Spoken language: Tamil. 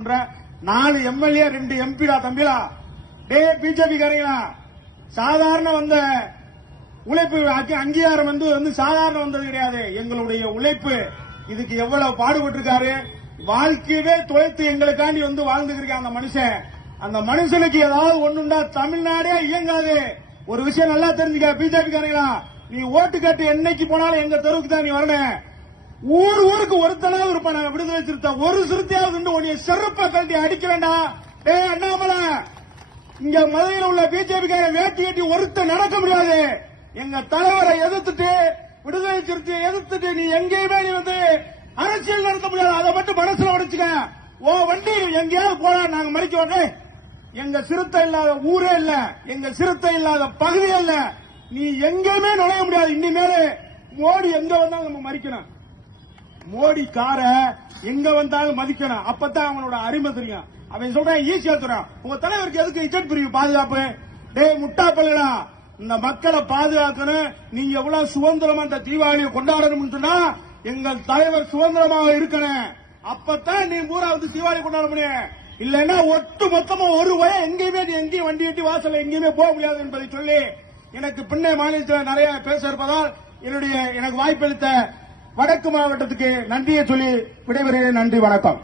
4 எம்எல்ஏ 2 எம்பிடா தம்பிலா. டே பிஜேபி காரங்களா, சாதாரண வந்த உழைப்பு அங்கீகாரம் வந்து சாதாரண வந்தது கிடையாது. எங்களுடைய உழைப்பு இதுக்கு எவ்வளவு பாடுபட்டு இருக்காரு. வாழ்க்கையவே தொலைத்து எங்களுக்காண்டி வந்து வாழ்ந்துருக்க அந்த மனுஷன். அந்த மனுஷனுக்கு ஏதாவது ஒண்ணுண்டா தமிழ்நாடே இயங்காது. ஒரு விஷயம் நல்லா தெரிஞ்சுக்க பிஜேபி காரங்களா, நீ ஓட்டு கேட்டு என்னைக்கு போனாலும் எங்க தெருவுக்கு தான் நீ வரணும். ஊருக்கு ஒருத்தனாவது இருப்பான். விடுதலை சிறுத்தை ஒரு சிறுத்தையாவது உன்னை செருப்பை கழட்டி அடிக்க வேண்டாம். டே அண்ணாமலை, இங்க மதுரையில் உள்ள பிஜேபி வேட்டி கட்டி ஒருத்த நடக்க முடியாது. எங்க தலைவரை எதிர்த்துட்டு விடுதலை சிறுத்தையை எதிர்த்துட்டு நீ எங்கேயுமே நீ வந்து அரசியல் நடத்த முடியாது. அதை மட்டும் மனசுல உடைச்சுக்க. ஓ வண்டி எங்கேயாவது போனா நாங்க மறிக்க வரேன். எங்க சிறுத்தை இல்லாத ஊரே இல்ல, எங்க சிறுத்தை இல்லாத பகுதியே இல்ல. நீ எங்கேயுமே நுழைய முடியாது. இனிமேல மோடி எங்க வந்தாலும் நம்ம மறிக்கணும். மோடி கார எங்க வந்தாலும் மதிக்கணும். அப்பதான் அவனோட அருமை தெரியும். அவன் சொல்றான் ஈஸியா சொல்றான், உங்க தலைவருக்கு எதுக்கு இஜெட் பிரிவு பாதுகாப்பு? டே முட்டா பல்லுடா, இந்த மக்களை பாதுகாக்கணும். நீங்க எவ்வளவு சுதந்திரமா இந்த தீபாவளியை கொண்டாடணும் சொன்னா எங்கள் தலைவர் சுதந்திரமாக இருக்கணும். அப்பதான் நீ பூரா வந்து தீபாவளி கொண்டாட முடியும். இல்லன்னா ஒட்டு மொத்தமா ஒரு வயம் எங்கேயுமே நீ எங்கேயும் வண்டி கட்டி வாசல்ல எங்கேயுமே போக முடியாது என்பதை சொல்லி எனக்கு பின்னே மாநிலத்தில் நிறைய பேச இருப்பதால் எனக்கு வாய்ப்பளித்த வடக்கு மாவட்டத்துக்கு நன்றியை சொல்லி விடைபெறுகிறேன். நன்றி, வணக்கம்.